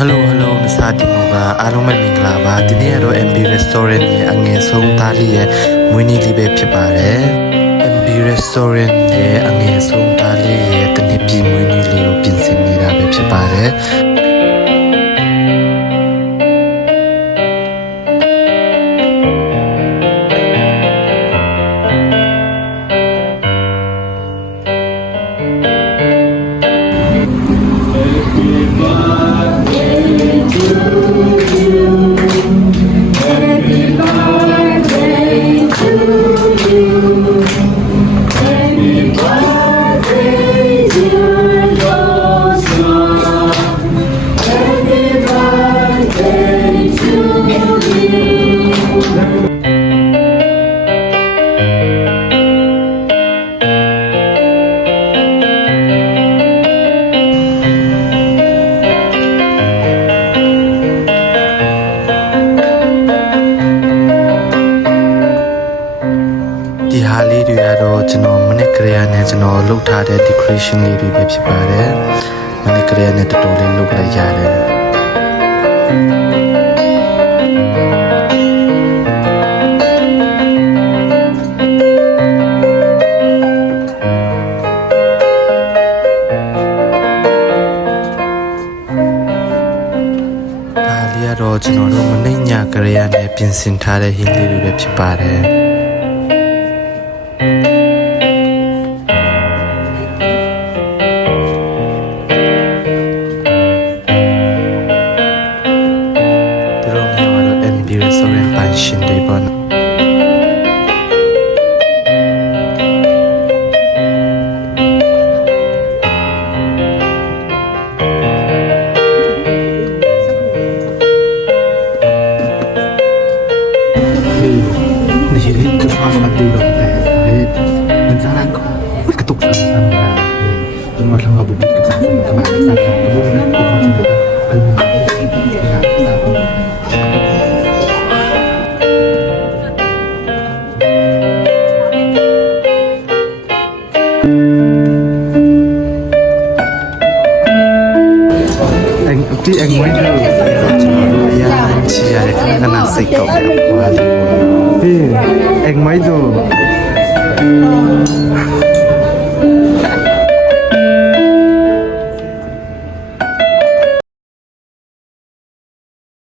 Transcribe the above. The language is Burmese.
Hello နစာတင်ကအားလုံးပဲမင်္ဂလာပါဒီနေ့ကတော့ MB Restaurant ရဲ့အငယ်ဆုံးသားလေးရဲ့မွေးနေ့လေးပဲဖြစ်ပါတယ် MB Restaurant ရဲ့အငယ်ဆုံးသားလေးရဲ့တနည်းပြည့်မွေးနေ့လေးကိုပြင်ဆင်နေတာပဲဖြစ်ပါတယ်ဒီဟာလေးတွေကတော့ကျွန်တော်မနစ်ကလေးနဲ့ကျွန်တော်လုပ်ထားတဲ့ decoration လေးတွေပဲဖြစ်ပါတယ်မနစ်ကလေးနဲ့တော်တော်လေးလုပ်လိုက်ရတယ်ဒါလေးကတော့ကျွန်တော်တို့မနေ့ညကလေးနဲ့ပြင်ဆင်ထားတဲ့ဟင်းလေးတွေပဲဖြစ်ပါတယ်ရှင်တွေပေါ့နော်ဒီလေးကဖာမတီလို့တဲ့มันจะรักกระตุกสันๆนะจนมาทำกับบุญกับสันๆกับมาสันๆบุญนั้นก็ความจริงอันนี้นะครับที่เองไม่รู้ยังเชียร์ขนาดสิบกับแบบว่าที่เองไม่รู้